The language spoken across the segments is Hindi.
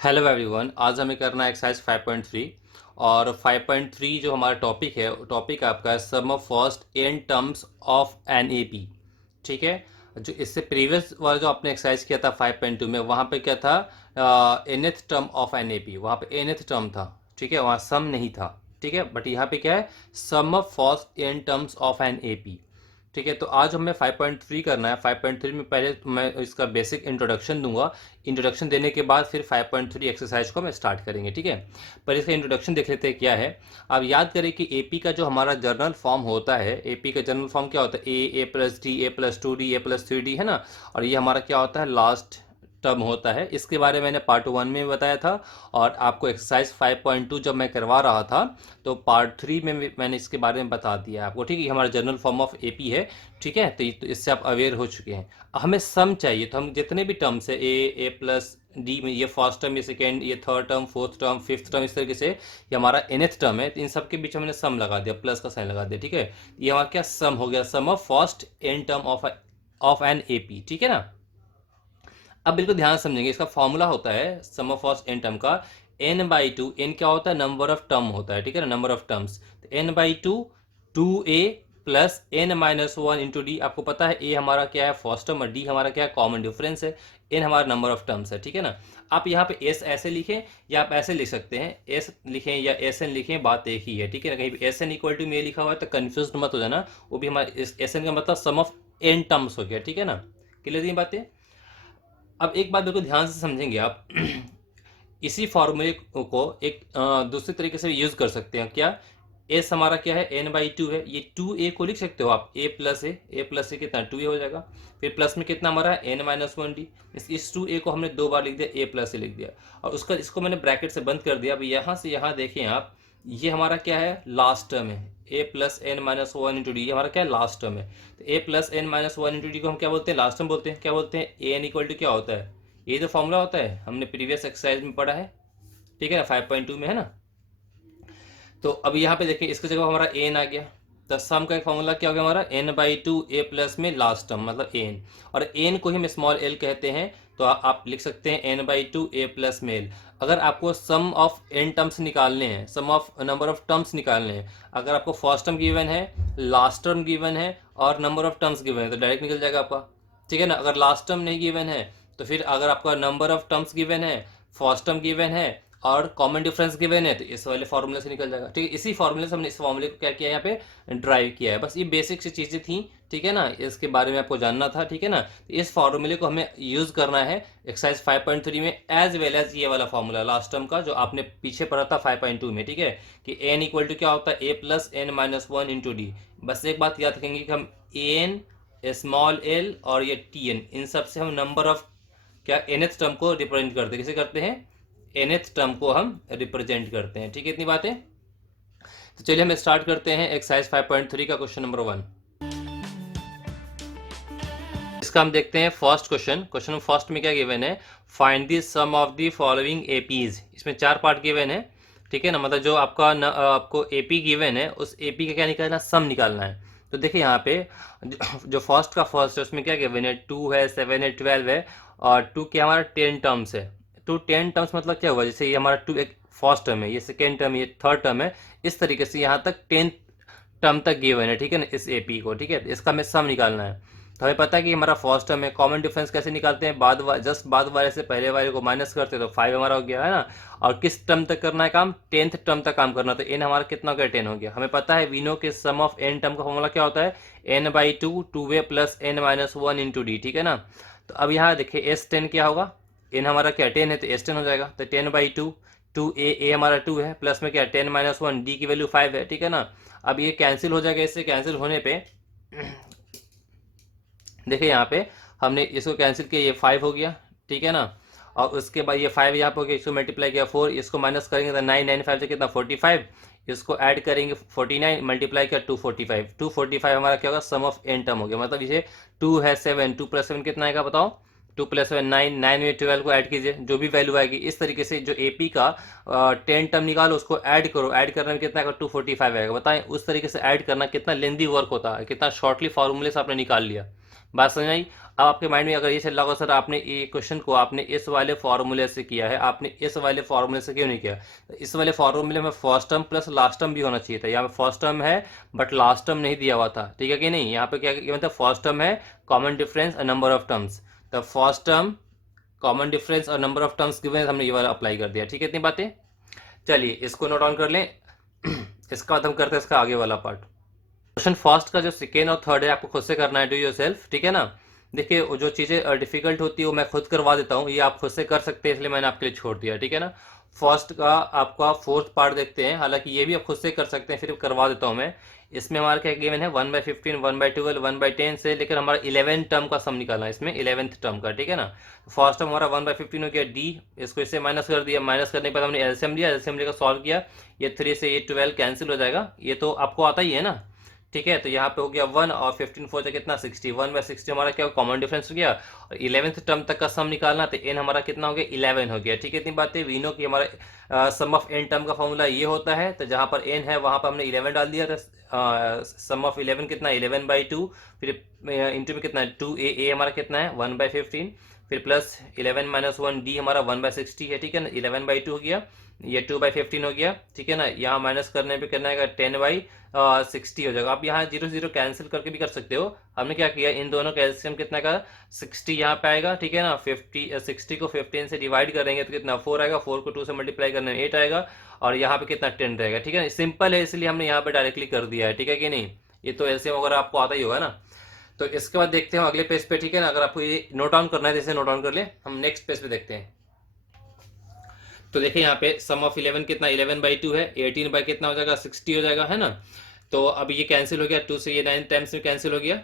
हेलो एवरीवन, आज हमें करना है एक्सरसाइज 5.3। और 5.3 जो हमारा टॉपिक है, टॉपिक आपका है sum of first n terms of an A P. ठीक है। जो इससे प्रीवियस वाला जो आपने एक्सरसाइज किया था 5.2 में, वहाँ पे क्या था? Nth term of an A P, वहाँ पे एनथ टर्म था। ठीक है, वहाँ सम नहीं था। ठीक है, बट यहाँ पे क्या है? Sum of first n terms of an A P. ठीक है, तो आज हमें 5.3 करना है। 5.3 में पहले मैं इसका बेसिक इंट्रोडक्शन दूंगा। इंट्रोडक्शन देने के बाद फिर 5.3 एक्सरसाइज को हम स्टार्ट करेंगे। ठीक है, पर इसका इंट्रोडक्शन देख लेते हैं क्या है। आप याद करें कि एपी का जो हमारा जर्नल फॉर्म होता है, एपी का जर्नल फॉर्म क्या होता है? A plus D, A plus two D, A plus three D, है ना। और ये हमारा क्या होता है? लास्ट टर्म होता है। इसके बारे में मैंने पार्ट 1 में बताया था। और आपको एक्सरसाइज 5.2 जब मैं करवा रहा था, तो पार्ट 3 में मैंने इसके बारे में बता दिया आपको। ठीक है, ये हमारा जर्नल फॉर्म ऑफ एपी है। ठीक है, तो इससे आप अवेयर हो चुके हैं। हमें सम चाहिए, तो हम जितने भी टर्म्स है, ए प्लस डी में, ये फर्स्ट टर्म, ये सेकेंड, ये third term, fourth term, fifth term, इस तरीके से ये हमारा एनथ टर्म है। तो इन सब के बीच हमने सम लगा दिया, प्लस का साइन लगा दिया। ठीक है, ये हमारा क्या सम हो गया? Sum of first n term of an A P. ठीक है ना। अब बिल्कुल ध्यान से समझेंगे, इसका फॉर्मूला होता है sum of first n term का एन बाई टू। एन क्या होता है? नंबर ऑफ टर्म होता है। ठीक है ना, नंबर ऑफ टर्म्स। तो n by two, two a plus n minus one into d. आपको पता है ए हमारा क्या है? फर्स्ट टर्म, और डी हमारा क्या है? कॉमन डिफरेंस है। एन हमारा नंबर ऑफ टर्म्स है। ठीक है ना। आप यहाँ पे एस ऐसे लिखें या आप ऐसे लिख सकते हैं, एस लिखें या एस एन लिखें, बात एक ही है। ठीक है ना। कहीं एस एन इक्वल टू में लिखा हुआ है तो कन्फ्यूज मत हो जाना। वो भी हमारा एस एन का मतलब सम ऑफ एन टर्म्स हो गया। ठीक है ना। क्लियर ये बातें? अब एक बात बिल्कुल ध्यान से समझेंगे आप। इसी फॉर्मूले को एक दूसरे तरीके से यूज कर सकते हैं। क्या? एस हमारा क्या है? एन बाई टू है। ये टू ए को लिख सकते हो आप, ए प्लस ए कितना? टू ए हो जाएगा। फिर प्लस में कितना हमारा है? N minus one d. इस टू ए को हमने दो बार लिख दिया, ए प्लस ए लिख दिया। और उसका इसको मैंने ब्रैकेट से बंद कर दिया। अब यहाँ से यहाँ देखें आप, ये हमारा क्या है? लास्ट टर्म है। A plus n minus one into d, हमारा क्या है? लास्ट टर्म है। तो a plus n minus one into d को हम क्या बोलते हैं? लास्ट टर्म बोलते हैं। क्या बोलते हैं? ए एन इक्वल टू क्या होता है? ये जो फॉर्मूला होता है, हमने प्रीवियस एक्सरसाइज में पढ़ा है। ठीक है ना, 5.2 में है ना। तो अब यहाँ पे देखिए, इसकी जगह हमारा एन आ गया। तो सम का एक फॉर्मूला क्या हो गया हमारा? N by two a plus में लास्ट टर्म, मतलब एन। और एन को ही हम स्मॉल एल कहते हैं। तो आप लिख सकते हैं n by two a plus में एल। अगर आपको सम ऑफ एन टर्म्स निकालने हैं, sum of number of terms निकालने हैं, अगर आपको फर्स्ट टर्म गिवन है, लास्ट टर्म गिवन है और नंबर ऑफ टर्म्स गिवन है, तो डायरेक्ट निकल जाएगा आपका। ठीक है ना। अगर लास्ट टर्म नहीं गिवन है, तो फिर अगर आपका नंबर ऑफ टर्म्स गिवन है, फर्स्ट टर्म गिवन है और कॉमन डिफरेंस गिवन है, तो इस वाले फॉर्मूले से निकल जाएगा। ठीक है, इसी फॉर्मूले से हमने इस फॉर्मूले को क्या किया? यहाँ पे ड्राइव किया है। बस ये बेसिक सी चीज़ें थी। ठीक है ना, इसके बारे में आपको जानना था। ठीक है ना। तो इस फॉर्मूले को हमें यूज करना है एक्सरसाइज 5.3 में, एज वेल एज ये वाला फॉर्मूला लास्ट टर्म का जो आपने पीछे पढ़ा था 5.2 में। ठीक है, कि एन इक्वल टू क्या होता है? A plus n minus one into d. बस एक बात याद रखेंगे कि हम एन, स्मॉल एल और ये टी एन, इन सब से हम नंबर ऑफ क्या एनथ टर्म को रिप्रेजेंट करते हैं। कैसे करते हैं? एनथ टर्म को हम रिप्रेजेंट करते हैं। ठीक है, इतनी बातें। तो चलिए हम स्टार्ट करते हैं एक्सरसाइज 5.3 का क्वेश्चन नंबर 1। इसका हम देखते हैं फर्स्ट क्वेश्चन। क्वेश्चन फर्स्ट में क्या गिवन है? Find the sum of the following APs. इसमें चार पार्ट गिवन है। ठीक है ना, मतलब जो आपको एपी गिवन है, उस एपी का क्या निकालना? सम निकालना है। तो देखिए यहाँ पे जो फर्स्ट का फर्स्ट है, उसमें क्या गिवन है? 2 है, 7 है, 12 है। और 2 के हमारा 10 टर्म्स है। 10 टर्म्स मतलब क्या हुआ? जैसे ये हमारा 2 एक फर्स्ट टर्म है, ये सेकेंड टर्म, ये थर्ड टर्म है। इस तरीके से यहाँ तक 10 टर्म तक गिवन है। ठीक है ना, इस एपी को। ठीक है, इसका हमें सम निकालना है। तो हमें पता है कि हमारा फर्स्ट टर्म है। कॉमन डिफरेंस कैसे निकालते हैं? जस्ट बाद वाले से पहले वाले को माइनस करते हैं, तो 5 हमारा हो गया, है ना। और किस टर्म तक करना है काम? 10th टर्म तक काम करना। तो एन हमारा कितना हो गया? 10 हो गया। हमें पता है वी नो के सम ऑफ एन टर्म का फॉर्मूला क्या होता है? N by two, two a plus n minus one into d. ठीक है ना। तो अब यहाँ देखिए एस 10 क्या होगा? एन हमारा क्या 10 है, तो एस 10 हो जाएगा। तो 10 बाई टू, टू ए हमारा 2 है, प्लस में क्या 10 माइनस वन, डी की वैल्यू 5 है। ठीक है ना। अब ये कैंसिल हो जाएगा। इससे कैंसिल होने पे देखिए यहाँ पे हमने इसको कैंसिल किया, ये 5 हो गया। ठीक है ना। और उसके बाद ये 5 यहाँ पे हो गया, इसको मल्टीप्लाई किया 4, इसको माइनस करेंगे तो 9, 9 5 से कितना? 45। इसको ऐड करेंगे 49, मल्टीप्लाई किया 245। 245 हमारा क्या होगा? सम ऑफ एन टर्म हो गया। मतलब इसे 2 है 7, 2 प्लस 7 कितना आएगा बताओ? 2 प्लस 7 9, 9 में 12 को ऐड कीजिए, जो भी वैल्यू आएगी। इस तरीके से जो एपी का 10 टर्म निकालो, उसको ऐड करो। ऐड करने में कितना आएगा? 245 आएगा। बताएं, उस तरीके से ऐड करना कितना लेंदी वर्क होता है, कितना शॉर्टली फॉर्मूले से आपने निकाल लिया। बात समझ आई? अब आपके माइंड में अगर ये चल रहा होगा सर आपने ये क्वेश्चन को आपने इस वाले फॉर्मूले से किया है, आपने इस वाले फॉर्मूले से क्यों नहीं किया? तो इस वाले फॉर्मूले में first term plus last term भी होना चाहिए था। यहाँ पे फर्स्ट टर्म है बट लास्ट टर्म नहीं दिया हुआ था, ठीक है कि नहीं? यहाँ पे क्या मतलब फर्स्ट टर्म है कॉमन डिफरेंस और number of terms, the first term common difference और नंबर ऑफ टर्म्स गिवन, हमने ये वाला अप्लाई कर दिया, ठीक है? इतनी बातें, चलिए इसको नोट डाउन कर लें। इसका बाद हम करते हैं इसका आगे वाला पार्ट। क्वेश्चन फर्स्ट का जो सेकेंड और थर्ड है आपको खुद से करना है, डू योरसेल्फ, ठीक है ना? देखिए वो जो चीज़ें डिफिकल्ट होती है वो मैं खुद करवा देता हूँ, ये आप खुद से कर सकते हैं, इसलिए मैंने आपके लिए छोड़ दिया, ठीक है ना? फर्स्ट का आपका फोर्थ पार्ट देखते हैं, हालांकि ये भी आप खुद से कर सकते हैं, फिर करवा देता हूँ मैं। इसमें हमारा क्या गिवन है 1/15, 1/12, 1/10 से लेकर हमारा 11 टर्म का सम निकालना है इसमें, 11th टर्म का, ठीक है ना? फर्स्ट टर्म हमारा 1/15 हो गया डी, इसको इससे माइनस कर दिया, माइनस करने के बाद हमने एलसीएम लिया, एलसीएम लेकर सॉल्व किया, ये 3 से ये 12 कैंसिल हो जाएगा, ये तो आपको आता ही है ना, ठीक है? तो यहाँ पे हो गया 1 और 15 4 से कितना 60, 1/60 हमारा क्या कॉमन डिफरेंस हो गया, और 11th टर्म तक का सम निकालना, तो एन हमारा कितना हो गया 11 हो गया, ठीक है? इतनी बातें वी नो कि हमारा सम ऑफ एन टर्म का फॉर्मूला ये होता है, तो जहाँ पर एन है वहाँ पर हमने 11 डाल दिया, तो सम ऑफ 11 कितना 11/2, फिर इंटू में कितना 2a, a हमारा कितना है 1/15, फिर प्लस 11 - 1 डी हमारा 1/60 है, ठीक है ना? 11/2 हो गया, ये 2/15 हो गया, ठीक है ना? यहाँ माइनस करने पे करना है 10/60 हो जाएगा। आप यहाँ 0 0 कैंसिल करके भी कर सकते हो। हमने क्या किया, इन दोनों का एलसीएम कितना का 60 यहाँ पे आएगा, ठीक है ना? 60 को 15 से डिवाइड करेंगे तो कितना 4 आएगा, 4 को 2 से मल्टीप्लाई करने में 8 आएगा, और यहाँ पे कितना 10 रहेगा, ठीक है ना? सिंपल है, इसलिए हमने यहाँ पे डायरेक्टली कर दिया है, ठीक है कि नहीं? ये तो एलसीएम वगैरह आपको आता ही होगा ना। तो इसके बाद देखते हैं अगले पेज पे, ठीक है ना? अगर आपको ये नोट डाउन करना है जैसे नोट डाउन कर ले, हम नेक्स्ट पेज पे देखते हैं। तो देखिए यहाँ पे सम ऑफ 11 कितना 11/2 है, 18 बाई कितना हो जाएगा 60 हो जाएगा, है ना? तो अब ये कैंसिल हो गया, 2 से ये 9 टाइम्स में कैंसिल हो गया,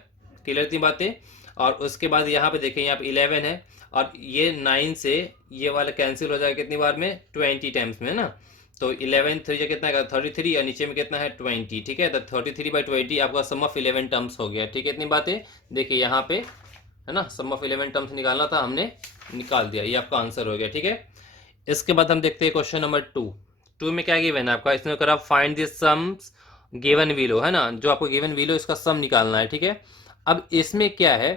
क्लियर थी बातें? और उसके बाद यहाँ पे देखें, यहाँ पे 11 है और ये 9 से ये वाला कैंसिल हो जाएगा कितनी बार में 20 टाइम्स में, है ना? तो 11 3 कितना है 33 और नीचे में कितना है 20, ठीक है? तो 33/20 आपका सम ऑफ 11 टर्म्स हो गया, ठीक है? इतनी बातें देखिए यहाँ पे, है ना? सम ऑफ 11 टर्म्स निकालना था, हमने निकाल दिया, ये आपका आंसर हो गया, ठीक है? इसके बाद हम देखते हैं क्वेश्चन नंबर 2 में क्या गिवन है आपका, इसमें करा find the sums given willow, है ना? जो आपको गिवन विलो इसका सम निकालना है, ठीक है? अब इसमें क्या है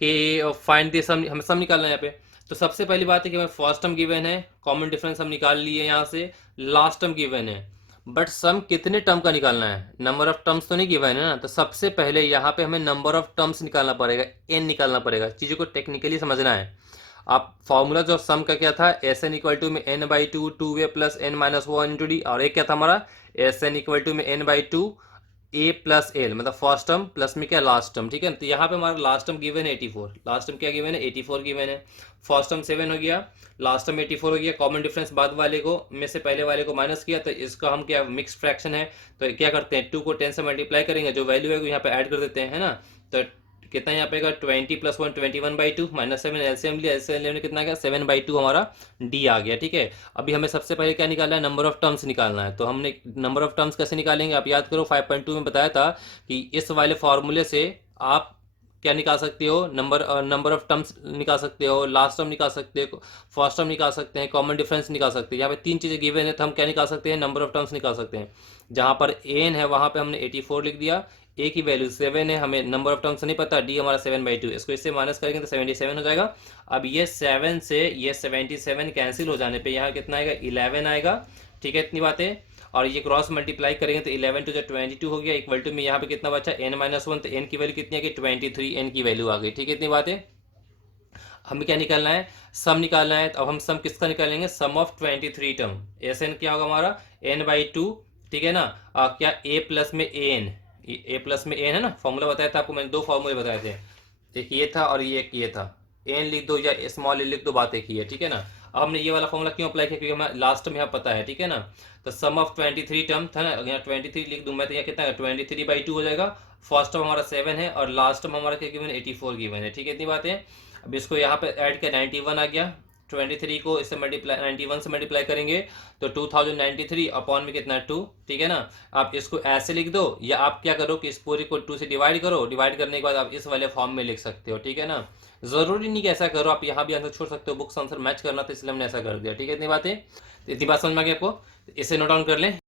कि फाइंड द सम, हमें सम निकालना है यहाँ पे। तो सबसे पहली बात है कि हमें फर्स्ट टर्म गिवन है, कॉमन डिफरेंस हम निकाल लिए यहाँ से, लास्ट टर्म गिवन है, बट सम कितने टर्म का निकालना है, नंबर ऑफ टर्म्स तो नहीं गिवन है ना। तो सबसे पहले यहाँ पे हमें नंबर ऑफ टर्म्स निकालना पड़ेगा, एन निकालना पड़ेगा, चीज़ों को टेक्निकली समझना है। आप फॉर्मूला जो सम का क्या था, एस एन इक्वल टू में n/2 2a plus n-1 into D, और एक क्या था हमारा एस एन इक्वल टू में n/2 a प्लस एल, मतलब फर्स्ट टर्म प्लस में क्या लास्ट टर्म, ठीक है? तो यहाँ पे हमारा लास्ट टर्म गिवन है 84, लास्ट टर्म क्या गिवन है 84 गिवन है, फर्स्ट टर्म 7 हो गया, लास्ट टर्म 84 हो गया, कॉमन डिफरेंस बाद वाले को में से पहले वाले को माइनस किया, तो इसका हम क्या मिक्स फ्रैक्शन है, तो क्या करते हैं 2 को 10 से मल्टीप्लाई करेंगे, जो वैल्यू है यहाँ पे ऐड कर देते हैं, है ना? तो कितना यहाँ पे 20 + 1 21/2 -7 एलसीएम लिया, एलसीएम लेने कितना गया 7/2 हमारा डी आ गया, ठीक है? अभी हमें सबसे पहले क्या निकालना है, नंबर ऑफ टर्म्स निकालना है। तो हमने नंबर ऑफ टर्म्स कैसे निकालेंगे, आप याद करो 5.2 में बताया था कि इस वाले फॉर्मूले से आप क्या निकाल सकते हो, नंबर ऑफ टर्म्स निकाल सकते हो, लास्ट टर्म निकाल सकते हो, फर्स्ट टर्म निकाल सकते हैं, कॉमन डिफरेंस निकाल सकते हैं। यहाँ पे 3 चीज़ें गिवन है, तो हम क्या निकाल सकते हैं, नंबर ऑफ टर्म्स निकाल सकते हैं। जहाँ पर एन है वहाँ पे हमने 84 लिख दिया, ए की वैल्यू 7 है, हमें नंबर ऑफ टर्म्स नहीं पता, डी हमारा 7/2, इसको इससे माइनस करेंगे तो 77 हो जाएगा। अब ये 7 से ये 77 कैंसिल हो जाने पे यहाँ कितना आएगा 11 आएगा, ठीक है? इतनी बातें, और ये क्रॉस मल्टीप्लाई करेंगे तो 11 टू 22 हो गया, इक्वल टू में यहाँ पे कितना बचा n-1, तो n की वैल्यू कितनी आ गई 23, n की वैल्यू आ गई, ठीक है? इतनी बातें। हमें क्या निकालना है, सम निकालना है। तो अब हम सम किसका निकालेंगे, सम ऑफ 23 टर्म, एस एन क्या होगा हमारा n/2, ठीक है ना? क्या a प्लस में an, ए प्लस में एन है ना, फॉर्मूला बताया था आपको, मैंने 2 फॉर्मूले बताए थे, एक ये था और ये एक ये था, एन लिख दो या स्मॉल ए लिख दो, बात एक ही है, ठीक है ना? अब हमने ये वाला फॉर्मूला क्यों अप्लाई किया, क्योंकि हमें लास्ट में यहाँ पता है, ठीक है ना? तो सम ऑफ 23 टर्म था ना, यहाँ 23 लिख दूं मैं, तो यहाँ कितना है 23/2 हो जाएगा। फर्स्ट टर्म हमारा 7 है और लास्ट टर्म हमारा क्या गिवन 84 गिवन है, ठीक है? इतनी बातें। अब इसको यहाँ पे ऐड किया 91 आ गया, 23 को इससे मल्टीप्लाई 91 से मल्टीप्लाई करेंगे तो 2093 अपॉन में कितना 2, ठीक है ना? आप इसको ऐसे लिख दो, या आप क्या करो कि इस पूरी को 2 से डिवाइड करो, डिवाइड करने के बाद आप इस वाले फॉर्म में लिख सकते हो, ठीक है ना? जरूरी नहीं कि ऐसा करो, आप यहाँ भी आंसर छोड़ सकते हो, बुक्स आंसर मैच करना था इसलिए हमने ऐसा कर दिया, ठीक है? इतनी बातें, इतनी बात समझ में आ गई आपको, इसे नोट डाउन कर लें।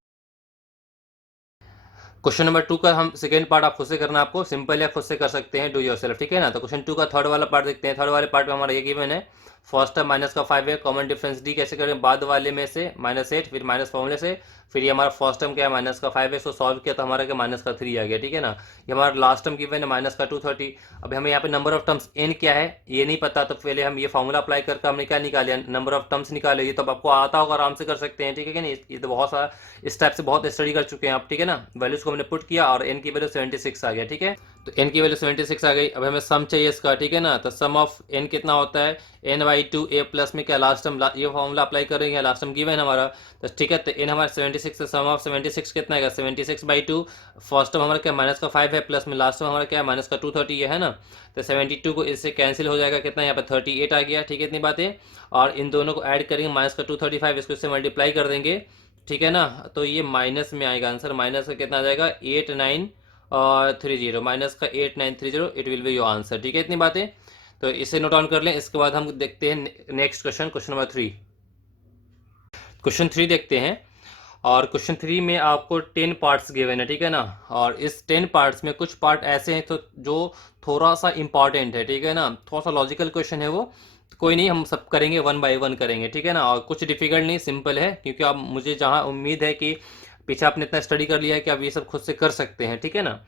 क्वेश्चन नंबर 2 का हम सेकंड पार्ट आप खुद से करना, आपको सिंपल या खुद से कर सकते हैं, डू योरसेल्फ, ठीक है ना। तो क्वेश्चन 2 का थर्ड वाला पार्ट देखते हैं। थर्ड वाले पार्ट में हमारा ये गिवन है, फर्स्ट टर्म माइनस का 5 है, कॉमन डिफरेंस डी कैसे करें, बाद वाले में से -8, फिर माइनस फॉर्मूले से, फिर ये हमारा फर्स्ट टर्म क्या है माइनस का 5 है, इसको सॉल्व किया तो हमारा क्या माइनस का 3 आ गया, ठीक है ना। ये हमारा लास्ट टर्म गिवन है माइनस का 230। अब हमें यहाँ पे नंबर ऑफ टर्म्स एन क्या है ये नहीं पता, तो पहले हम ये फॉर्मूला अप्लाई करके हमने क्या निकालिया, नंबर ऑफ टर्म्स निकाले। ये तो आपको आता होगा, आराम से कर सकते हैं, ठीक है कि नहीं। ये तो बहुत सारा इस टाइप से बहुत स्टडी कर चुके हैं आप, ठीक है ना। वैल्यूज को हमने पुट किया और एन की वैल्यू 76 आ गया, ठीक है। तो एन की वैल्यू 76 आ गई। अब हमें सम चाहिए इसका, ठीक है ना। तो सम ऑफ एन कितना होता है, n/2 a प्लस में क्या लास्ट टर्म, ये फॉर्मूला अप्लाई करेंगे, लास्ट टर्म गिवन है हमारा, तो ठीक है। तो एन हमारा 76 है, सम ऑफ 76 कितना है 76/2, फर्स्ट टर्म हमारा क्या माइनस का 5 है, प्लस में लास्ट टर्म हमारा क्या है माइनस का 230 है ना। तो 72 को इससे कैंसिल हो जाएगा, कितना यहाँ पे 38 आ गया, ठीक है। इतनी बातें, और इन दोनों को ऐड करेंगे, माइनस का 235, इसको इससे मल्टीप्लाई कर देंगे, ठीक है ना। तो ये माइनस में आएगा आंसर, माइनस का कितना आ जाएगा 8930, माइनस का 8930, it will be your answer, ठीक है। इतनी बातें, तो इसे नोट डाउन कर लें। इसके बाद हम देखते हैं next question, question number 3। Question 3 देखते हैं, और क्वेश्चन 3 में आपको 10 पार्ट्स गिवन है, ठीक है ना। और इस 10 पार्ट्स में कुछ पार्ट ऐसे हैं तो जो थोड़ा सा इंपॉर्टेंट है, ठीक है ना, थोड़ा सा लॉजिकल क्वेश्चन है वो, तो कोई नहीं, हम सब करेंगे, 1 बाय 1 करेंगे, ठीक है ना। और कुछ डिफिकल्ट नहीं, सिंपल है, क्योंकि आप, मुझे जहाँ उम्मीद है कि पीछे आपने इतना स्टडी कर लिया है कि आप ये सब खुद से कर सकते हैं, ठीक है ना।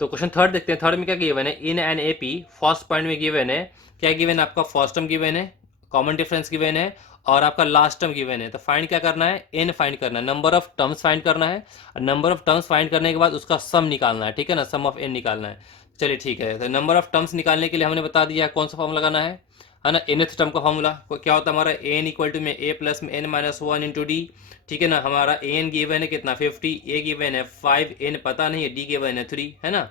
तो क्वेश्चन थर्ड देखते हैं। थर्ड में क्या गिवन है, in an A P, first point में गिवन है, क्या गिवन है आपका, फर्स्ट टर्म गिवन है, कॉमन डिफरेंस गिवन है, और आपका लास्ट टर्म गिवन है। तो फाइंड क्या करना है, एन फाइंड करना है, नंबर ऑफ टर्म्स फाइंड करना है, और नंबर ऑफ टर्म्स फाइंड करने के बाद उसका सम निकालना है, ठीक है ना, सम ऑफ एन निकालना है। चलिए ठीक है, तो नंबर ऑफ टर्म्स निकालने के लिए हमने बता दिया कौन सा फॉर्म लगाना है ना, nth टर्म का फॉर्मूला क्या होता है हमारा, एन इक्वल टू में ए प्लस में n-1 इंटू डी, ठीक है ना। हमारा एन गिवन है कितना 50, ए गिवन है 5, एन पता नहीं है, डी गिवन है 3, है ना।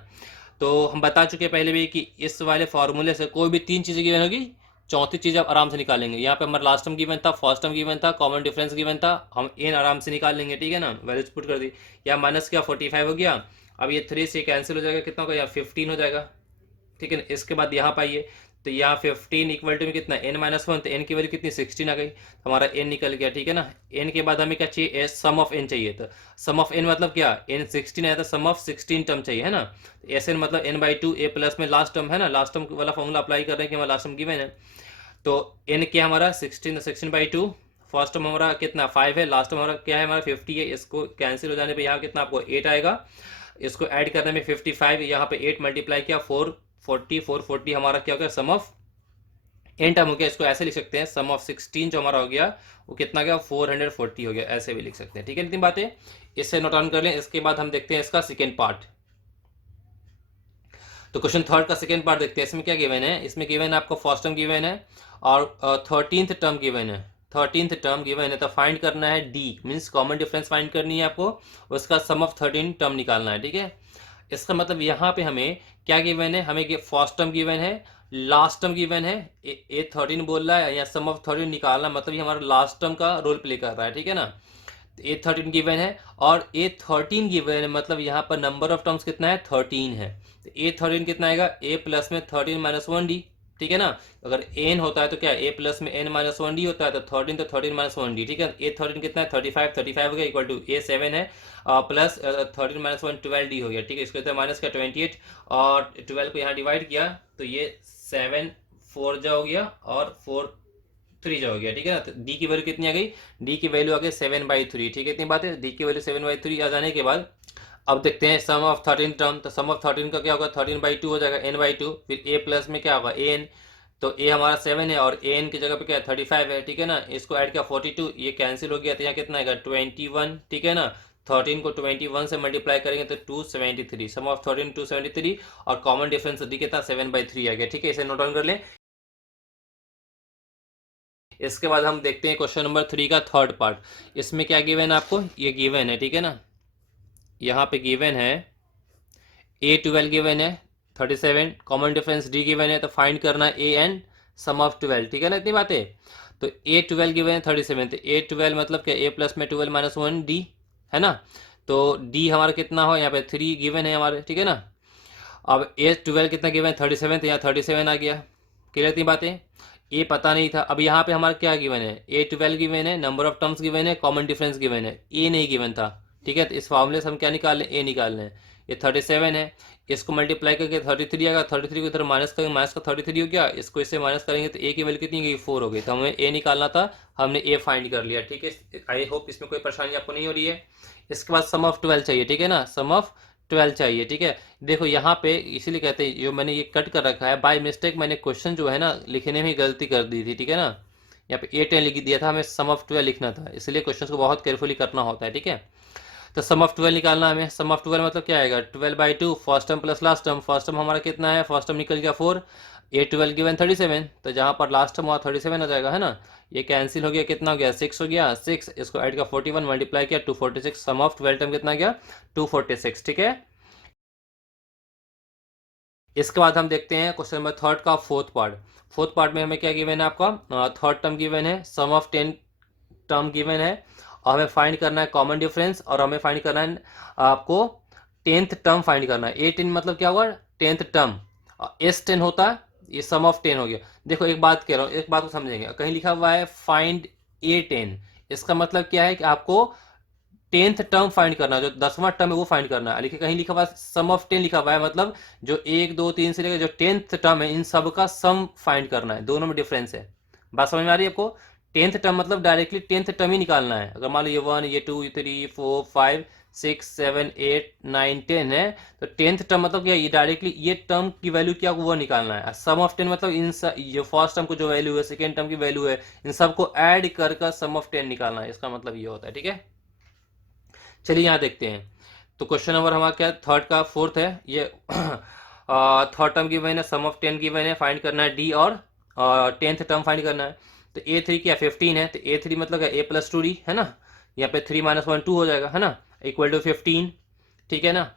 तो हम बता चुके पहले भी कि इस वाले फॉर्मूले से कोई भी 3 चीज़ें गिवन होगी, चौथी चीज़ आप आराम से निकालेंगे। यहाँ पे हमारा लास्ट टर्म गिवन था, फर्स्ट टर्म गिवन था, कॉमन डिफरेंस गिवन था, हम एन आराम से निकाल लेंगे, ठीक है ना। वैल्यूज पुट कर दी, या माइनस क्या 45 हो गया। अब ये 3 से कैंसिल हो जाएगा, कितना होगा यहाँ 15 हो जाएगा, ठीक है ना। इसके बाद यहाँ पाइए, तो यहाँ 15 इक्वल टू में कितना n-1, तो n की वैल्यू कितनी 16 आ गई, तो हमारा n निकल गया, ठीक है ना। n के बाद हमें क्या चाहिए, सम ऑफ n चाहिए। तो सम ऑफ n मतलब क्या, n 16 आया था, सम ऑफ 16 टर्म चाहिए, है ना। Sn मतलब n/2 a प्लस में लास्ट टर्म, है ना, लास्ट टर्म वाला फॉर्मूला अप्लाई कर रहे हैं कि हमारा लास्ट टर्म गिवन है। तो n क्या हमारा 16/2, फर्स्ट टर्म हमारा कितना 5 है, लास्ट टर्म हमारा क्या है हमारा 50 है, इसको कैंसिल हो जाने पे यहाँ कितना आपको 8 आएगा, इसको ऐड करने में 55, यहाँ पे 8 मल्टीप्लाई किया 440 हमारा क्या हो गया, सम ऑफ एन टर्म हो गया। इसको ऐसे लिख सकते हैं, सम ऑफ 16 जो हमारा हो गया वो कितना गया 440 हो गया, ऐसे भी लिख सकते हैं, ठीक है। इतनी बातें इससे नोट डाउन कर लें। इसके बाद हम देखते हैं इसका सेकेंड पार्ट। तो क्वेश्चन थर्ड का सेकेंड पार्ट देखते हैं। इसमें क्या गिवन है, इसमें गिवन है आपको फर्स्ट टर्म गिवन है और 13th टर्म गिवन है, 13th टर्म गिवन है। तो फाइंड करना है D, means common difference find करनी है आपको, उसका सम ऑफ 13 टर्म निकालना है, ठीक है। इसका मतलब यहाँ पे हमें क्या गिवन है, हमें फर्स्ट टर्म गिवन है, लास्ट टर्म गिवन है, ए 13 बोल रहा है, या सम ऑफ 13 निकालना, मतलब ये हमारा लास्ट टर्म का रोल प्ले कर रहा है, ठीक है ना। ए 13 गिवन है और ए 13 गिवन है, मतलब यहाँ पर नंबर ऑफ टर्म्स कितना है 13 है। तो ए 13 कितना आएगा, ए प्लस में 13-1 डी, ठीक है ना। अगर एन होता है तो क्या ए प्लस में n-1 डी होता है, तो 13 तो 13-1 डी, ठीक है। ए 13 कितना है 35 हो गया, इक्वल टू ए 7 है प्लस 13-1 12 डी हो गया, ठीक है। इसको माइनस का 28 और 12 को यहाँ डिवाइड किया तो ये 7 4 जा हो गया और 4 3 जा हो गया, ठीक है ना। तो डी की वैल्यू कितनी आ गई, डी की वैल्यू आ गई 7/3, ठीक है। इतनी बात है, डी की वैल्यू 7/3 आ जाने के बाद अब देखते हैं सम ऑफ 13 टर्म। तो सम ऑफ 13 का क्या होगा 13/2 हो जाएगा, n/2, फिर a प्लस में क्या होगा an, तो a हमारा 7 है और an की जगह पे क्या है 35 है, ठीक है ना। इसको ऐड किया 42, ये कैंसिल हो गया, तो यहाँ कितना आएगा 21, ठीक है ना। 13 को 21 से मल्टीप्लाई करेंगे तो 273, सम ऑफ 13 273, और कॉमन डिफरेंस डी कितना 7/3 आ गया, ठीक है। इसे नोट डाउन कर लें। इसके बाद हम देखते हैं क्वेश्चन नंबर 3 का थर्ड पार्ट। इसमें क्या गिवन है आपको, ये गिवन है, ठीक है ना। यहाँ पे गिवन है A12 गिवन है 37, कॉमन डिफरेंस D गिवन है, तो फाइंड करना है A एंड सम ऑफ 12, ठीक है ना। इतनी बातें, तो A12 गिवन है 37, तो A12 मतलब क्या A प्लस में 12-1 D, है ना। तो D हमारा कितना हो, यहाँ पे 3 गिवन है हमारे, ठीक है ना। अब A12 कितना गिवन है 37, तो यहाँ 37 आ गया, क्लियर। इतनी बातें, ए पता नहीं था। अब यहाँ पे हमारा क्या गिवन है, A12 गिवन है, नंबर ऑफ टर्म्स गिवन है, कॉमन डिफरेंस गिवन है, ए नहीं गिवन था, ठीक है। तो इस फॉर्मूले से हम क्या निकाल लें, ए निकाल लें। ये 37 है, इसको मल्टीप्लाई करके 33 आएगा, 33 को इधर माइनस करेंगे, माइनस का 33 हो गया, इसको इससे माइनस करेंगे तो ए की वैल्यू कितनी होगी, 4 हो गई। तो हमें ए निकालना था, हमने ए फाइंड कर लिया। ठीक है, आई होप इसमें कोई परेशानी आपको नहीं हो रही है। इसके बाद सम ऑफ 12 चाहिए, ठीक है ना, सम ऑफ 12 चाहिए। ठीक है, देखो यहाँ पे इसीलिए कहते हैं, जो मैंने ये कट कर रखा है बाय मिस्टेक, मैंने क्वेश्चन जो है ना लिखने में गलती कर दी थी। ठीक है ना, यहाँ पे ए 10 लिख दिया था, हमें सम ऑफ 12 लिखना था, इसलिए क्वेश्चन को बहुत केयरफुली करना होता है। ठीक है, तो सम ऑफ 12 निकालना हमें। सम ऑफ 12 मतलब क्या आएगा, 12/2 first term plus last term. First term हमारा कितना है, फर्स्ट टर्म निकल गया 4, ए 12 गिवन 37, तो जहाँ पर लास्ट टर्म हुआ 37 आ जाएगा, है ना। ये कैंसिल हो गया, कितना हो गया, 6 हो गया, 6 इसको ऐड का 41 मल्टीप्लाई किया 246, सम ऑफ 12 टर्म कितना गया, 246। ठीक है, इसके बाद हम देखते हैं क्वेश्चन नंबर थर्ड का फोर्थ पार्ट। फोर्थ पार्ट में हमें क्या गिवन है, आपका थर्ड टर्म गिवन है, सम ऑफ 10 टर्म गिवन है, और हमें फाइंड करना है कॉमन डिफरेंस, और हमें फाइंड करना है आपको 10th टर्म फाइंड करना है। A10 मतलब क्या हुआ, 10th टर्म, S10 होता है, ये सम ऑफ 10 हो गया। देखो एक बात कह रहा हूँ, एक बात को समझेंगे, कहीं लिखा हुआ है फाइंड A10, इसका मतलब क्या है कि आपको 10th टर्म फाइंड करना है, जो 10वां टर्म है वो फाइंड करना है। लेकिन कहीं लिखा हुआ है सम ऑफ 10 लिखा हुआ है, मतलब जो 1 2 3 से लेकर जो 10th टर्म है इन सब का सम फाइंड करना है, दोनों में डिफरेंस है। बात समझ में आ रही है आपको, 10th टर्म मतलब डायरेक्टली 10th टर्म ही निकालना है। अगर मान लो ये 1 ये 2 ये 3 4 5 6 7 8 9 10 है, तो 10th टर्म मतलब क्या, ये डायरेक्टली ये टर्म की वैल्यू क्या वो निकालना है। सम ऑफ 10 मतलब इन ये फर्स्ट टर्म को जो वैल्यू है, सेकेंड टर्म की वैल्यू है, इन सबको ऐड कर सम ऑफ 10 निकालना है, इसका मतलब ये होता है। ठीक है, चलिए यहाँ देखते हैं। तो क्वेश्चन नंबर हमारा क्या, थर्ड का फोर्थ है ये। थर्ड टर्म की वैल्यू है, सम ऑफ 10 की वैल्यू है, फाइंड करना है डी, और 10th टर्म फाइंड करना है। तो A3 क्या 15 है, तो A3 मतलब क्या A+2D है ना, यहाँ पे 3 - 1 2 हो जाएगा, है ना, इक्वल टू 15। ठीक है ना,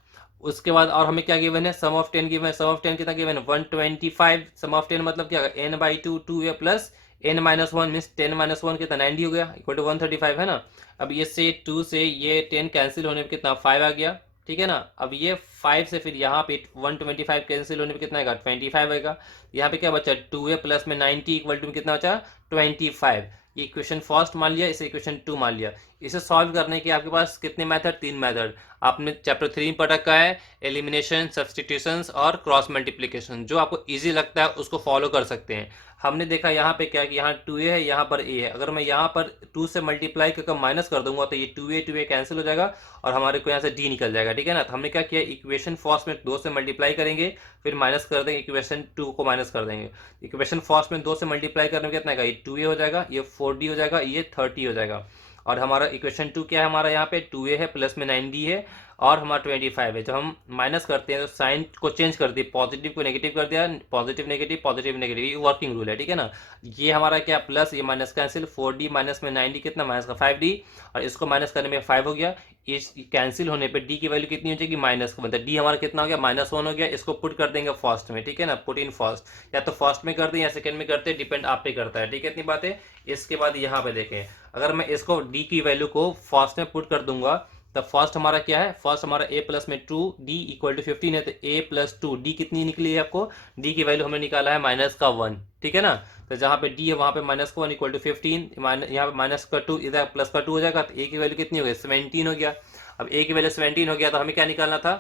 उसके बाद और हमें क्या गिवन है, सम ऑफ 10 गिवन है, सम ऑफ 10 कितना गिवन है, 125। सम ऑफ 10 मतलब क्या, n/2 2a plus n - 1 means 10 - 1 कितना 90 हो गया, इक्वल टू 135, है ना। अब ये से 2 से ये 10 कैंसिल होने पे कितना 5 आ गया। ठीक है ना, अब ये 5 से फिर यहाँ पे 125 कैंसिल होने पे कितना आएगा, 25 आएगा। यहाँ पे क्या बचा, 2a प्लस में 90 इक्वल टू कितना बचा, 25। ये इक्वेशन फर्स्ट मान लिया, इसे इक्वेशन 2 मान लिया। इसे सॉल्व करने के आपके पास कितने मेथड, 3 मेथड। आपने चैप्टर 3 में पढ़ रखा है, एलिमिनेशन, सब्सटीट्यूशंस और क्रॉस मल्टीप्लिकेशन। जो आपको इजी लगता है उसको फॉलो कर सकते हैं। हमने देखा यहाँ पे क्या कि यहाँ 2a है, यहाँ पर a है। अगर मैं यहाँ पर 2 से मल्टीप्लाई करके माइनस कर दूंगा तो ये 2a कैंसिल हो जाएगा और हमारे को यहाँ से d निकल जाएगा। ठीक है ना, तो हमने क्या किया, इक्वेशन फर्स्ट में 2 से मल्टीप्लाई करेंगे, फिर माइनस कर देंगे, इक्वेशन 2 को माइनस कर देंगे। इक्वेशन फर्स्ट में 2 से मल्टीप्लाई करने में कितना आएगा, ये 2a हो जाएगा, ये 4d हो जाएगा, ये 30 हो जाएगा। और हमारा इक्वेशन 2 क्या है, हमारा यहाँ पे 2a है, प्लस में 9d है, और हमारा 25 है। जब हम माइनस करते हैं तो साइन को चेंज कर दिया, पॉजिटिव को नेगेटिव कर दिया, पॉजिटिव नेगेटिव पॉजिटिव नेगेटिव, ये वर्किंग रूल है। ठीक है ना, ये हमारा क्या, प्लस ये माइनस कैंसिल, 4d माइनस में 9d कितना, माइनस का 5d, और इसको माइनस करने में 5 हो गया। इस कैंसिल होने पे d की वैल्यू कितनी हो जाएगी, माइनस का, मतलब d हमारा कितना हो गया, -1 हो गया। इसको पुट कर देंगे फर्स्ट में। ठीक है ना, पुट इन फर्स्ट, या तो फर्स्ट में करते हैं या सेकंड में करते हैं, डिपेंड आप पे करता है। ठीक है, इतनी बातें। इसके बाद यहाँ पे देखें, अगर मैं इसको d की वैल्यू को फर्स्ट में पुट कर दूंगा, तब फर्स्ट हमारा क्या है, फर्स्ट हमारा a प्लस में 2d इक्वल टू 15 है, तो a प्लस 2d कितनी निकली है आपको, d की वैल्यू हमने निकाला है -1। ठीक है ना, तो जहाँ पे d है वहाँ पे -1 इक्वल टू 15, यहाँ पे -2 इधर +2 हो जाएगा, तो a की वैल्यू कितनी हो गई, 17 हो गया। अब a की वैल्यू 17 हो गया, तो हमें क्या निकालना था,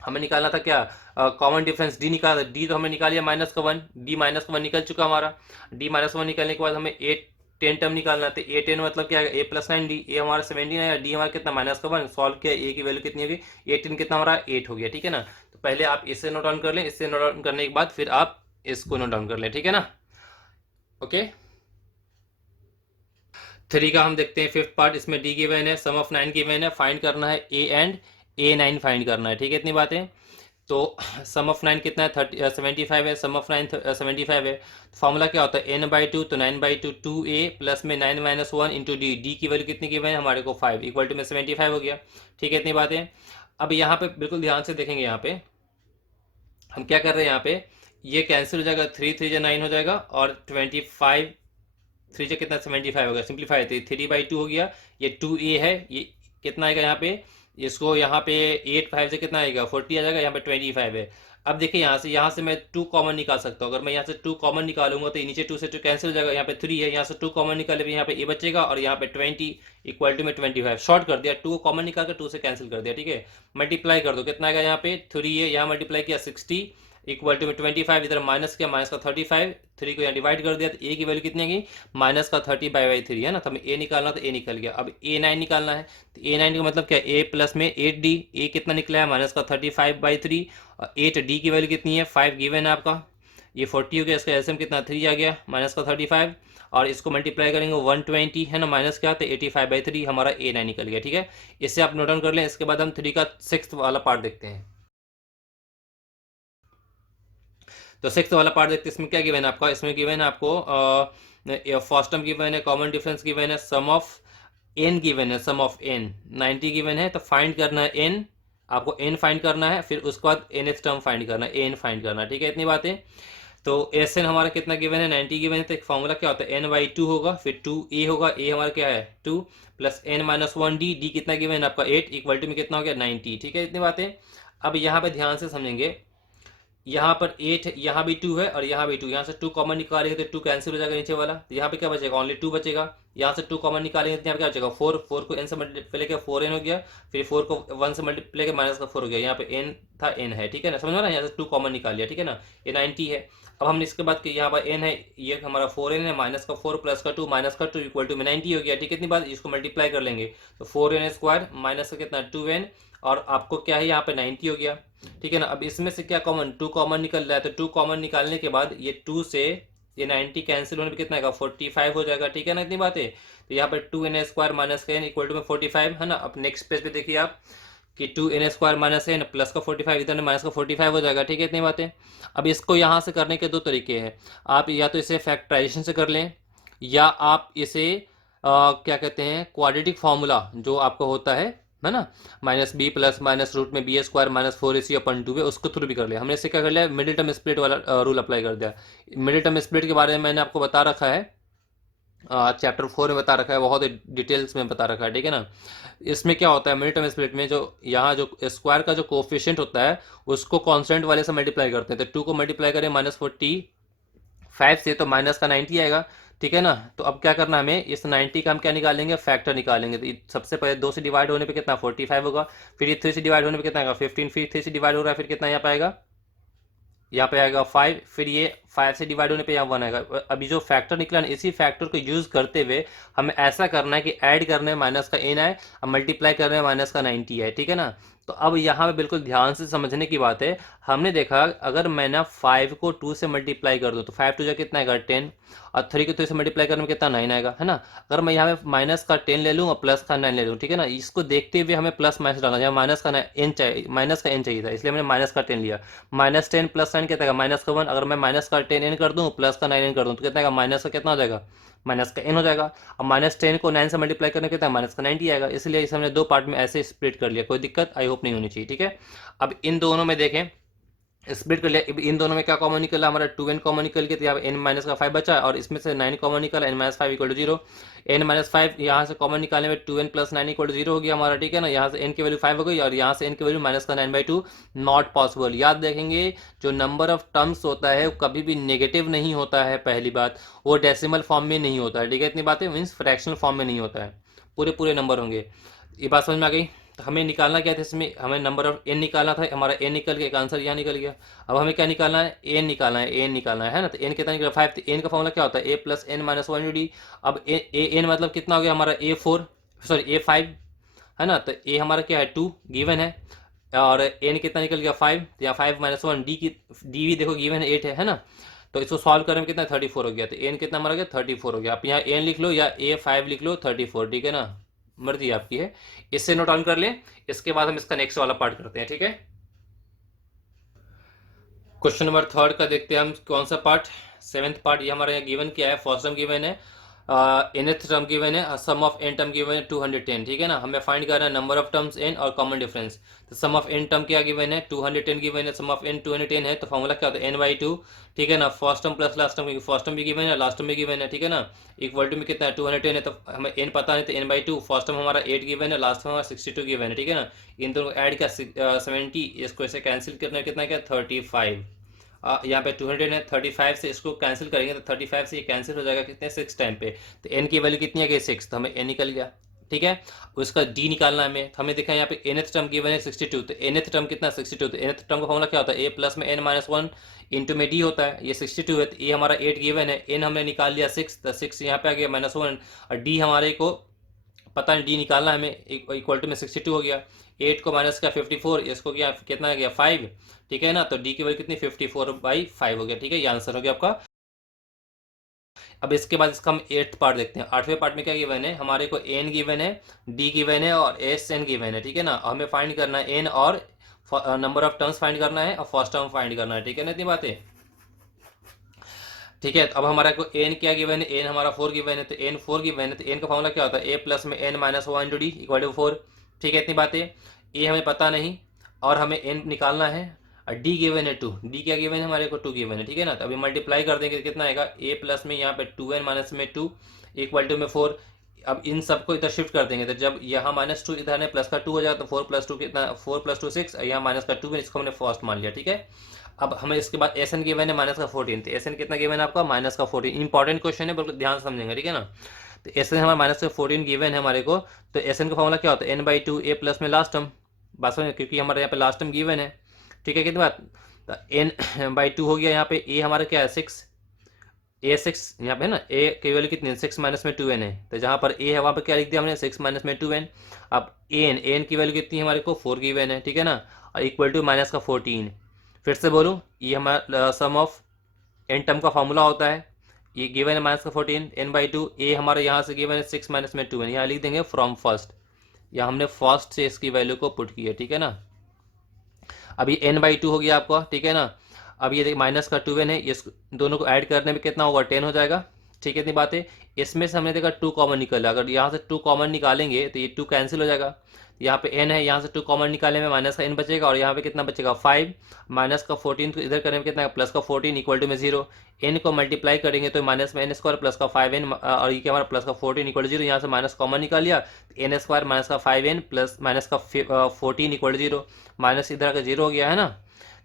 हमें निकालना था क्या, कॉमन डिफरेंस d निकाला। d तो हमने निकाल लिया -1, d -1 निकल चुका हमारा। d -1 निकलने के बाद हमें 10 टर्म निकालना है, तो a10 मतलब क्या है, a प्लस 9d, a हमारा 17 है, d हमारा कितना -1, सॉल्व किया, a की वैल्यू कितनी होगी, 18 कितना हमारा 8 हो गया। ठीक है ना, तो पहले आप इससे नोट डाउन कर लें, इससे नोट डाउन करने के बाद फिर आप इसको नोट डाउन कर लें। ठीक है ना, ओके। 3 का हम देखते हैं फिफ्थ पार्ट, इसमें d गिवन है, सम ऑफ 9 गिवन है, फाइंड करना है a एंड a9 फाइंड करना है। ठीक है, इतनी बातें। तो सम ऑफ 9 कितना है, 75 है, सम ऑफ 9 75 है। फॉर्मूला क्या होता है, n/2, तो 9/2 2a प्लस में 9 - 1 इंटू डी की वैल्यू कितनी गिवन है हमारे को 5, इक्वल टू में 75 हो गया। ठीक है, इतनी बातें। अब यहाँ पे बिल्कुल ध्यान से देखेंगे, यहाँ पे हम क्या कर रहे हैं, यहाँ पे ये कैंसिल हो जाएगा, 3 3 9 हो जाएगा, और 25 3 से कितना 75 होगा, सिंप्लीफाई थे 3/2 हो गया, ये 2a है, ये कितना आएगा यहाँ पे, इसको यहाँ पे 8 5 से कितना आएगा 40 आ जाएगा, यहाँ पे 25 है। अब देखिए यहाँ से मैं 2 कॉमन निकाल सकता हूँ। अगर मैं यहाँ से 2 कॉमन निकालूंगा तो ये नीचे 2 से 2 कैंसिल हो जाएगा, यहाँ पे 3 है, यहाँ से 2 कॉमन निकाले यहाँ पे ए बचेगा और यहाँ पे 20 इक्वल टू में 25 शॉर्ट कर दिया, 2 कॉमन निकाल कर 2 से कैंसिल कर दिया, ठीक है। मल्टीप्लाई कर दो, कितना आएगा, यहाँ पे 3 है, यहाँ मल्टीप्लाई किया 60 इक्वल टू में 25, इधर माइनस किया, माइनस का 35, 3 को यहाँ डिवाइड कर दिया तो ए की वैल्यू कितनी आएगी, माइनस का 30/3 है ना। तो हमें ए निकालना तो ए निकल गया। अब A9 निकालना है तो A9 का मतलब क्या है, ए प्लस में 8D, ए कितना निकला है, माइनस का 35/3, और 8D की वैल्यू कितनी है, 5 गिवन है आपका, ये 40 हो गया, इसका एलसीएम कितना 3 आ गया, माइनस का 35, और इसको मल्टीप्लाई करेंगे 120 है ना, माइनस क्या तो 85/3 हमारा A9 निकल गया, ठीक है। इससे आप नोट डाउन कर लें। इसके बाद हम 3 का 6th वाला पार्ट देखते हैं। तो 6th वाला पार्ट देखते हैं, इसमें क्या गिवन है आपका, इसमें गिवन है आपको फर्स्ट टर्म गिवन है, कॉमन डिफरेंस गिवन है, सम ऑफ एन गिवन है, सम ऑफ एन 90 गिवन है। तो फाइंड करना है एन, आपको एन फाइंड करना है, फिर उसके बाद nth टर्म फाइंड करना है, एन फाइंड करना है, ठीक है। इतनी बातें। तो एस एन हमारा कितना गिवन है, 90 गिवन है। तो एक फॉर्मूला क्या होता है, n/2 होगा, फिर 2a होगा, a हमारा क्या है 2 प्लस n-1d, d कितना गिवन है आपका 8 इक्वल टू में कितना हो गया 90, ठीक है। इतनी बातें। अब यहाँ पे ध्यान से समझेंगे, यहाँ पर 8 है, यहाँ भी 2 है और यहाँ भी 2, यहाँ से 2 कॉमन निकालेंगे तो 2 कैंसिल हो जाएगा नीचे वाला, तो यहाँ पे क्या बचेगा, ओनली 2 बचेगा। यहाँ से 2 कॉमन निकालेंगे तो यहाँ पे क्या बचेगा 4, 4 को n से मल्टीप्लाई किया 4n हो गया, फिर 4 को 1 से मल्टीप्लाई किया माइनस का 4 हो गया, यहाँ पे n था n है, ठीक है ना, समझ में ना। यहाँ से 2 कॉमन निकाल लिया, ठीक है ना, ये 90 है। अब हमने इसके बाद यहाँ पर n है, ये हमारा 4n है, माइनस का 4 प्लस का 2 माइनस का 2 इक्वल टू में 90 हो गया, ठीक है। इतनी बात, इसको मल्टीप्लाई कर लेंगे तो 4n² माइनस का कितना 2n, और आपको क्या है यहाँ पे 90 हो गया, ठीक है ना। अब इसमें से क्या कॉमन, 2 कॉमन निकल रहा है, तो 2 कॉमन निकालने के बाद ये 2 से ये 90 कैंसिल होने पे कितना आएगा 45 हो जाएगा, ठीक है ना। इतनी बात है। तो यहाँ पर 2n² माइनस का n इक्वल टू में 45 है ना। अब नेक्स्ट पेज पे देखिए आप कि 2n² माइनस n प्लस का 45, इधर माइनस का 45 हो जाएगा, ठीक है। इतनी बातें। अब इसको यहाँ से करने के दो तरीके हैं, आप या तो इसे फैक्टराइजेशन से कर लें, या आप इसे क्या कहते हैं, क्वाड्रेटिक फार्मूला जो आपको होता है ना, -b प्लस माइनस रूट में b² माइनस 4ac/2 है, उसको थ्रू भी कर लिया हमने। इससे क्या कर लिया, मिडिल टर्म स्प्लिट वाला रूल अप्लाई कर दिया। मिडिल टर्म स्प्लिट के बारे में मैंने आपको बता रखा है, चैप्टर 4 में बता रखा है, बहुत ही डिटेल्स में बता रखा है, ठीक है ना। इसमें क्या होता है, मिडिल टर्म स्प्लिट में जो यहाँ जो स्क्वायर का जो कोफिशिएंट होता है उसको कांस्टेंट वाले से मल्टीप्लाई करते हैं। तो 2 को मल्टीप्लाई करें -45 से तो माइनस का 90 आएगा, ठीक है ना। तो अब क्या करना, हमें इस 90 का हम क्या निकालेंगे, फैक्टर निकालेंगे। तो सबसे पहले 2 से डिवाइड होने पे कितना 45 होगा, फिर ये 3 से डिवाइड होने पे कितना आएगा 15, फिर 3 से डिवाइड हो रहा है, फिर कितना यहाँ पे आएगा, यहाँ पे आएगा 5, फिर ये 5 से डिवाइड होने पे यहाँ 1 आएगा। अभी जो फैक्टर निकला ना, इसी फैक्टर को यूज करते हुए हमें ऐसा करना है कि ऐड करने में माइनस का n आए और मल्टीप्लाई करने में माइनस का 90 है, ठीक है ना। तो अब यहाँ पे बिल्कुल ध्यान से समझने की बात है। हमने देखा अगर मैं ना 5 को 2 से मल्टीप्लाई कर दूँ तो 5 2 जा कितना आएगा 10, और 3 को 3 से मल्टीप्लाई करने में कितना 9 आएगा, है ना। अगर मैं यहाँ पे माइनस का 10 ले लूँ और प्लस का 9 ले लूँ, ठीक है ना, इसको देखते हुए हमें प्लस माइनस डालना, यहाँ माइनस का n चाहिए, माइनस का n चाहिए था, इसलिए मैंने माइनस का 10 लिया। -10 प्लस 9 कितना आएगा माइनस का 1, अगर मैं माइनस का 10n कर दूँ प्लस का 9n कर दूँ तो कितना आएगा, माइनस का कितना हो जाएगा, माइनस का n हो जाएगा। अब -10 को 9 से मल्टीप्लाई करने के कितना माइनस का 90 आएगा, इसलिए इसे हमने 2 पार्ट में ऐसे स्प्लिट कर लिया। कोई दिक्कत आई होप नहीं होनी चाहिए, ठीक है। अब इन दोनों में देखें, स्प्लिट कर लिया, इन दोनों में क्या कॉमन निकला, हमारा 2n कॉमन निकल गया, तो यहाँ n माइनस का 5 बचा, और इसमें से 9 कॉमन निकला, n-5 इक्वल टू 0, n-5 यहाँ से कॉमन निकालने में 2n प्लस 9 इक्वल टू 0 हो गया हमारा, ठीक है ना। यहाँ से n की वैल्यू 5 हो गई और यहाँ से n की वैल्यू माइनस का 9/2, नॉट पॉसिबल। याद देखेंगे, जो नंबर ऑफ टर्म्स होता है वो कभी भी नेगेटिव नहीं होता है, पहली बात, वो डेसिमल फॉर्म में नहीं होता है, ठीक है। इतनी बातें, मीन्स फ्रैक्शनल फॉर्म में नहीं होता है, पूरे पूरे नंबर होंगे। ये बात समझ में आ गई। तो हमें निकालना क्या था, इसमें हमें नंबर ऑफ n निकालना था, हमारा n निकल गया, एक आंसर यहाँ निकल गया। अब हमें क्या निकालना है, n निकालना है, n निकालना है ना। तो n कितना निकला 5, तो n का फॉर्मूला क्या होता है, a plus n minus 1d। अब n मतलब कितना हो गया हमारा a5 है ना। तो a हमारा क्या है 2 गिवन है, और n कितना निकल गया 5, तो यहाँ 5 - 1 d भी देखो गिवन है 8 है ना। तो इसको सॉल्व करने में कितना 34 हो गया, तो n कितना हमारा गया 34 हो गया। आप यहाँ n लिख लो या a5 लिख लो, 34, ठीक है ना, मर्जी आपकी है। इससे नोट डाउन कर लें। इसके बाद हम इसका नेक्स्ट वाला पार्ट करते हैं, ठीक है। क्वेश्चन नंबर 3 का देखते हैं हम, कौन सा पार्ट, 7th पार्ट। ये हमारे यहाँ गिवन क्या है, फर्स्ट टर्म गिवन है, nth टर्म गिवन है, sum of n term given है 210, ठीक है ना। हमें फाइंड करना है नंबर ऑफ टर्म्स n और कॉमन डिफरेंस। तो सम ऑफ n टर्म क्या गिवन है, 210 गिवन है, सम ऑफ n 210 है, तो फॉर्मूला क्या होता है n/2, ठीक है ना। First term plus last term, क्योंकि फर्स्ट टर्म भी गिवन है, लास्ट टर्म भी गिवन है, ठीक है ना। इक्वल टू में कितना है 210 है, तो हमें n पता नहीं, तो n/2, फर्स्ट टर्म हमारा 8 गिवन है, लास्ट टर्म हमारा 62 गिवन है, ठीक है ना। इन दोनों को ऐड किया 70, इसको ऐसे कैंसिल करना है, कितना क्या 35। यहाँ पे 200 है, 35 से इसको कैंसिल करेंगे तो 35 से ये कैंसिल हो जाएगा कितने 6 टाइम पे, तो n की वैल्यू कितनी आ गई 6, तो हमें n निकल गया, ठीक है। उसका d निकालना है हमें, तो हमें देखा यहाँ पे nth टर्म गिवन है 62, तो nth टर्म कितना 62, तो nth टर्म का फॉर्मूला क्या होता है a प्लस में n-1 इंटू में d होता है। ये 62 है, तो a हमारा 8 गिवन है, n हमने निकाल लिया 6, तो 6 यहाँ पे आ गया -1, और d हमारे को पता नहीं, डी निकालना है हमें, इक्वल टू में 62 हो गया, 8 को माइनस का 54, इसको क्या कितना आ गया 5, ठीक है ना। तो डी की वैल्यू कितनी 54/5 हो गया, ठीक है, ये आंसर हो गया आपका। अब इसके बाद इसका हम 8th पार्ट देखते हैं। 8वें पार्ट में क्या गिवन है, हमारे को एन गिवन है, डी गिवन है और एस एन गिवन है, ठीक है ना। हमें फाइंड करना है एन और नंबर ऑफ टर्म्स फाइंड करना है और फर्स्ट टर्म फाइंड करना है, ठीक है ना, इतनी बातें, ठीक है। तो अब हमारा को एन क्या गिवन है, एन हमारा 4 गिवन है, तो एन 4 गिवन है, तो एन का फॉर्मूला क्या होता है ए प्लस में n-1 into D equal to 4, ठीक है, इतनी बातें। ए हमें पता नहीं और हमें एन निकालना है, और डी गिवन है 2, डी क्या गिवन है हमारे को 2 गिवन है, ठीक है ना। तो अभी मल्टीप्लाई कर देंगे तो कितना आएगा, ए प्लस में यहाँ पे 2n माइनस में 2 इक्वल टू में 4। अब इन सबको इधर शिफ्ट कर देंगे, तो जब यहाँ -2 इधर है प्लस का 2 हो जाएगा, तो 4 + 2 कितना, 4 + 2 6, यहाँ माइनस का 2 में, इसको हमने फर्स्ट मान लिया, ठीक है। अब हमें इसके बाद एस एन गिवन है -14, तो एस एन कितना गिवन है आपका -14, इंपॉर्टेंट क्वेश्चन है, बिल्कुल ध्यान से समझेंगे, ठीक है ना। तो एस एन हमारा -14 गिवन है हमारे को, तो एस एन का फॉर्मूला क्या होता है n/2 a प्लस में लास्ट टर्म, बात समझ, क्योंकि हमारे यहाँ पे लास्ट टर्म गिवन है, ठीक है, कितनी बात, तो n/2 हो गया, यहाँ पे a हमारा क्या है 6, ए 6 यहाँ पे है ना, ए की वैल्यू कितनी है 6 माइनस में 2n है, तो जहाँ पर ए है वहाँ पर क्या लिख दिया हमने 6 माइनस में 2n। अब एन की वैल्यू कितनी है हमारे को 4 गिवन है, ठीक है ना, और इक्वल टू माइनस का 14। फिर से बोलूँ, ये हमारा सम ऑफ एन टर्म का फॉर्मूला होता है, ये गिवन है -14 n/2, ए हमारे यहाँ से गिवन है 6 माइनस में 2n, यहाँ लिख देंगे फ्रॉम फर्स्ट, या हमने फर्स्ट से इसकी वैल्यू को पुट किया, ठीक है ना। अब ये n/2 हो गया आपका, ठीक है ना। अब ये देखिए माइनस का 2n है, इस दोनों को ऐड करने में कितना होगा 10 हो जाएगा, ठीक है, इतनी बात है। इसमें से हमने देखा 2 कॉमन निकला, अगर यहाँ से 2 कॉमन निकालेंगे तो ये 2 कैंसिल हो जाएगा, यहाँ पे n है, यहाँ से 2 कॉमन निकालने में माइनस का n बचेगा, और यहाँ पे कितना बचेगा 5, माइनस का 14 को इधर करने में कितना प्लस का 14 इक्वल टू में 0, n को मल्टीप्लाई करेंगे तो माइनस में n² प्लस का 5n, और ये क्या हमारा प्लस का 14 इक्वल टू 0, यहाँ से माइनस कॉमन निकाल लिया, n² माइनस का 5n प्लस माइनस का 14 इक्वल टू 0, माइनस इधर का 0 हो गया है ना,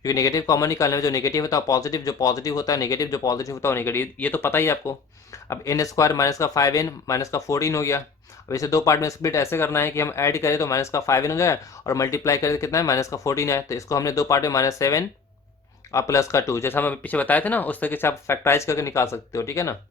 क्योंकि नेगेटिव कॉमन निकालने में जो नेगेटिव होता है पॉजिटिव, जो पॉजिटिव होता है नेगेटिव, जो पॉजिटिव होता है नेगेटिव, ये तो पता ही है आपको। अब n² माइनस का 5n माइनस का 14 हो गया। अब इसे दो पार्ट में स्प्लिट ऐसे करना है कि हम ऐड करें तो माइनस का 5n हो जाए, और मल्टीप्लाई करें तो कितना है माइनस का 14 है, तो इसको हमने दो पार्ट में -7 और प्लस का 2, जैसे हम पीछे बताए थे ना, उस तरीके से आप फैक्टराइज करके निकाल सकते हो, ठीक है ना।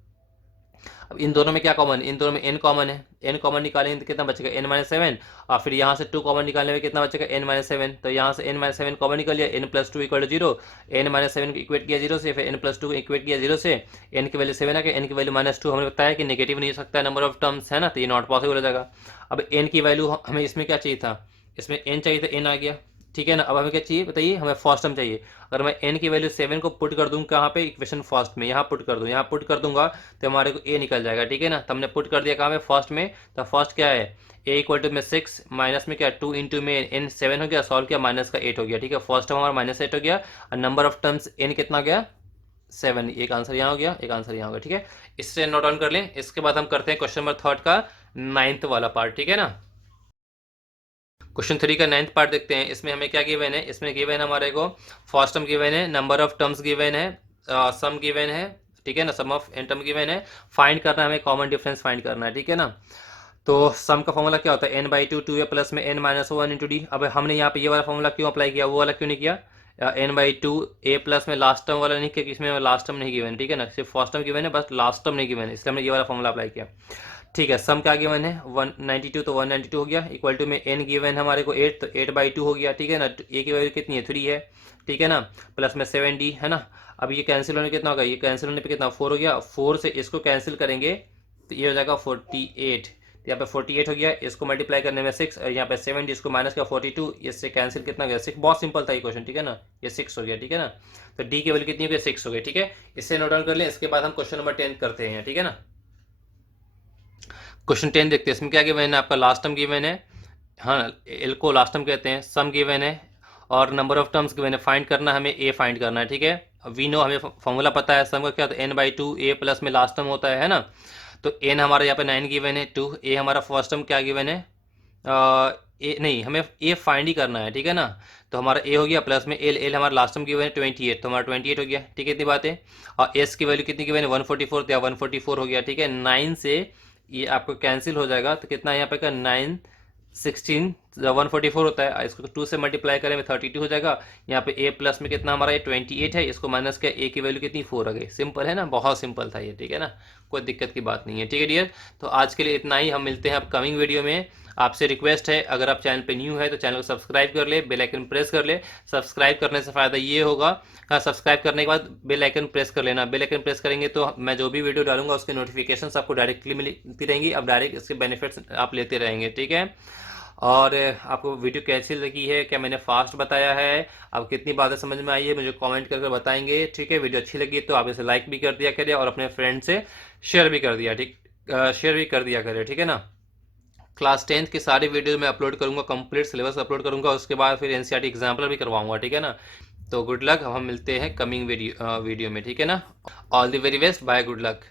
अब इन दोनों में क्या कॉमन, इन दोनों में n कॉमन है, n कॉमन निकालेंगे तो कितना बचेगा n-7, और फिर यहाँ से 2 कॉमन निकालने में कितना बचेगा n-7, तो यहाँ से n-7 कॉमन निकल लिया, n+2 इक्वल टू 0, n-7 को इक्वेट किया 0 से, फिर n+2 को इक्वेट किया 0 से, n की वैल्यू 7 आ गया, n की वैल्यू -2, हमने बताया कि नेगेटिव नहीं हो सकता है नंबर ऑफ टर्म्स, है ना, तो ये नॉट पॉसिबल हो जाएगा। अब n की वैल्यू हमें इसमें क्या चाहिए था, इसमें n चाहिए था, n आ गया, ठीक है ना। अब हमें क्या चाहिए बताइए, हमें फर्स्ट टर्म चाहिए। अगर मैं n की वैल्यू 7 को पुट कर दूं कहाँ पे, इक्वेशन फर्स्ट में, यहाँ पुट कर दूं, यहाँ पुट कर दूंगा तो हमारे को a निकल जाएगा, ठीक है ना। तो हमने पुट कर दिया कहाँ पे फर्स्ट में, तो फर्स्ट क्या है a इक्वल टू में 6 माइनस में क्या 2 इंटू में n 7 हो गया, सॉल्व किया माइनस का 8 हो गया, ठीक है। फर्स्ट टर्म हमारा -8 हो गया, और नंबर ऑफ टर्म्स n कितना गया 7, एक आंसर यहाँ हो गया, एक आंसर यहाँ हो गया, ठीक है। इससे नोट डाउन कर लें। इसके बाद हम करते हैं क्वेश्चन नंबर 3 का 9th वाला पार्ट, ठीक है ना। क्वेश्चन 3 का 9th पार्ट देखते हैं। इसमें हमें क्या गिवन है, इसमें गिवन है हमारे को फर्स्ट टर्म गिवन है, नंबर ऑफ टर्म्स गिवन है, सम गिवन है, ठीक है ना, सम ऑफ एन टर्म गिवन है, फाइंड करना है हमें, कॉमन डिफरेंस फाइंड करना है, ठीक है ना। तो सम का फॉर्मूला क्या होता है n/2 2a प्लस में n-1 इंटू डी। अब हमने यहाँ पे ये वाला फॉर्मूला क्यों अप्लाई किया, वो वाला क्यों नहीं किया, n/2 a प्लस में लास्ट टर्म वाला नहीं किया, इसमें लास्ट टर्म नहीं गिवन, ठीक है ना, सिर्फ फर्स्ट टर्म गिवन है, बस लास्ट टर्म नहीं गिवन है, इसलिए हमने ये वाला फॉर्मूला अप्लाई किया, ठीक है। सम क्या गिवन है 192, तो 192 हो गया, इक्वल टू में n गिवन हमारे को 8, तो 8/2 हो गया, ठीक है ना। a की वैल्यू कितनी है 3 है, ठीक है ना, प्लस में 7d है ना। अब ये कैंसिल होने कितना होगा, ये कैंसिल होने पे कितना 4 हो गया, 4 से इसको कैंसिल करेंगे तो ये हो जाएगा 48, तो यहाँ पे 48 हो गया, इसको मल्टीप्लाई करने में 6, और यहाँ पे 7 इसको माइनस का 42, इससे कैंसिल कितना हो गया 6, बहुत सिंपल था ये क्वेश्चन, ठीक है ना, ये 6 हो गया, ठीक है ना। तो डी की वैल्यू कितनी हो गई 6 हो गई, ठीक है। इससे नोट डाउन कर लें। इसके बाद हम क्वेश्चन नंबर 10 करते हैं, ठीक है ना। क्वेश्चन 10 देखते हैं, इसमें क्या गिवन है, आपका लास्ट टर्म गिवन है, हाँ एल को लास्ट टर्म कहते हैं, सम गिवन है और नंबर ऑफ टर्म्स गिवन है, फाइंड करना है, हमें ए फाइंड करना है, ठीक है। वी नो, हमें फॉर्मूला पता है, सम का क्या होता है, n/2 ए प्लस में लास्ट टर्म होता है ना। तो एन हमारा यहाँ पे 9 गिवन है, 2 ए हमारा फर्स्ट टर्म क्या गिवन है, ए नहीं, हमें ए फाइंड ही करना है, ठीक है ना। तो हमारा ए हो गया प्लस में एल, एल हमारा लास्ट टर्म गिवन है 28, तो हमारा 28 हो गया, ठीक है, इतनी बात है। और एस की वैल्यू कितनी गिवन है 144, तो 144 हो गया, ठीक है। 9 से ये आपको कैंसिल हो जाएगा, तो कितना यहाँ पे का 9 16 144 होता है, इसको 2 से मल्टीप्लाई करें 32 हो जाएगा। यहाँ पे ए प्लस में कितना हमारा ये 28 है, इसको माइनस किया, ए की वैल्यू कितनी 4 आ गई। सिंपल है ना, बहुत सिंपल था ये, ठीक है ना, कोई दिक्कत की बात नहीं है, ठीक है डियर। तो आज के लिए इतना ही, हम मिलते हैं अपकमिंग वीडियो में। आपसे रिक्वेस्ट है, अगर आप चैनल पे न्यू है तो चैनल को सब्सक्राइब कर ले, बेल आइकन प्रेस कर ले। सब्सक्राइब करने से फ़ायदा ये होगा, हाँ सब्सक्राइब करने के बाद बेल आइकन प्रेस कर लेना, बेल आइकन प्रेस करेंगे तो मैं जो भी वीडियो डालूंगा उसके नोटिफिकेशन आपको डायरेक्टली मिलती रहेंगी, अब डायरेक्ट इसके बेनिफिट्स आप लेते रहेंगे, ठीक है। और आपको वीडियो कैसी लगी है, क्या मैंने फास्ट बताया है, आपको कितनी बातें समझ में आई है, मुझे कमेंट करके बताएंगे, ठीक है। वीडियो अच्छी लगी तो आप इसे लाइक भी कर दिया करिए और अपने फ्रेंड से शेयर भी कर दिया, ठीक, शेयर भी कर दिया करिए, ठीक है ना। क्लास 10th की सारी वीडियो मैं अपलोड करूंगा, कंप्लीट सिलेबस अपलोड करूंगा, उसके बाद फिर एनसीईआरटी एग्जाम्पल भी करवाऊंगा, ठीक है ना। तो गुड लक, हम मिलते हैं कमिंग वीडियो में, ठीक है ना। All the very best, bye, good luck.